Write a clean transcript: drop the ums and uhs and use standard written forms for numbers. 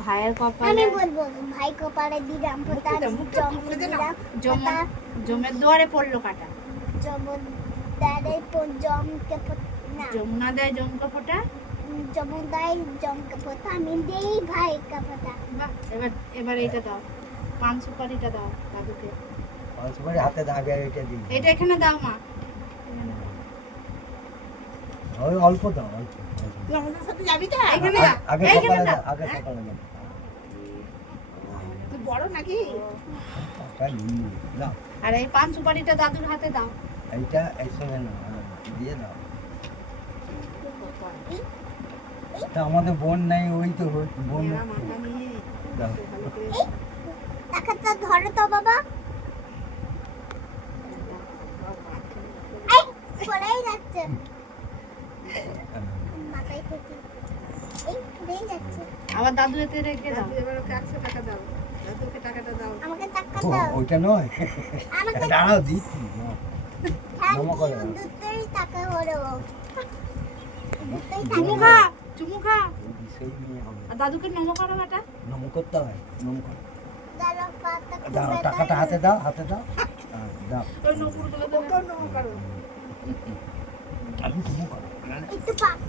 ভাইয়ের কপালে আমি বলবো ভাই কপালে দিলাম ফোঁটা, জমকে দিলাম ফোঁটা, জমের দুয়ারে পড়লো কাটা। জমদারে জমকে ফোঁটা, না যমুনা দেয় জমকে ফোঁটা। জমদাই জমকে ফোঁটা, আমি দেই ভাইকে ফোঁটা। বাহ, এবার এইটা দাও, পান সুপারিটা দাও দাদুকে। সুপারি হাতে দাও, আগে এটা দিই। এটা এখানে দাও মা। ওই অল্প দাও, অল্প। তুই আমাদের সাথে যাবি তো? এখানে দাও, আগে এইখানে সকালে দাও। দাও, আগে সকালে দাও। তুই বড় নাকি? তাই দাও। আর এই পান সুপারিটা দাদুর হাতে দাও। এইটা এই সঙ্গে নাও, দিয়ে দাও। তা আমাদের বোন নাই, ওই তো বোন এরা মাথা নিয়ে দাও। ভালো করে এই টাকাটা ধরো তো বাবা, এই পড়েই যাচ্ছে মাথায় থেকে, এই পড়েই যাচ্ছে। আবার দাদু এতে রেখে দাও। দাদু এবার ওকে 100 টাকা দাও। দাদুকে টাকাটা দাও। আমাকে টাকা ও, দাও, ওইটা নয়, আমাকে দাঁড়াও দিচ্ছি নাও। থ্যাংক নমো করে ইউ, দাও। দুটোই টাকা হলো, দুটোই চুমু টাকা। খা, চুমু খা। এই বিষয় নিয়ে হবে। আর দাদুকে নমো করো বেটা। নমো করতে হয়, নমো করো। দাঁড়াও, পাতা দাও, খুলে টাকাটা দাও। হাতে দাও, হাতে দাও। হ্যাঁ, দাও। ওই নপুরগুলো ওকেও নমো করো। আমি নমো করো। একটু পাতা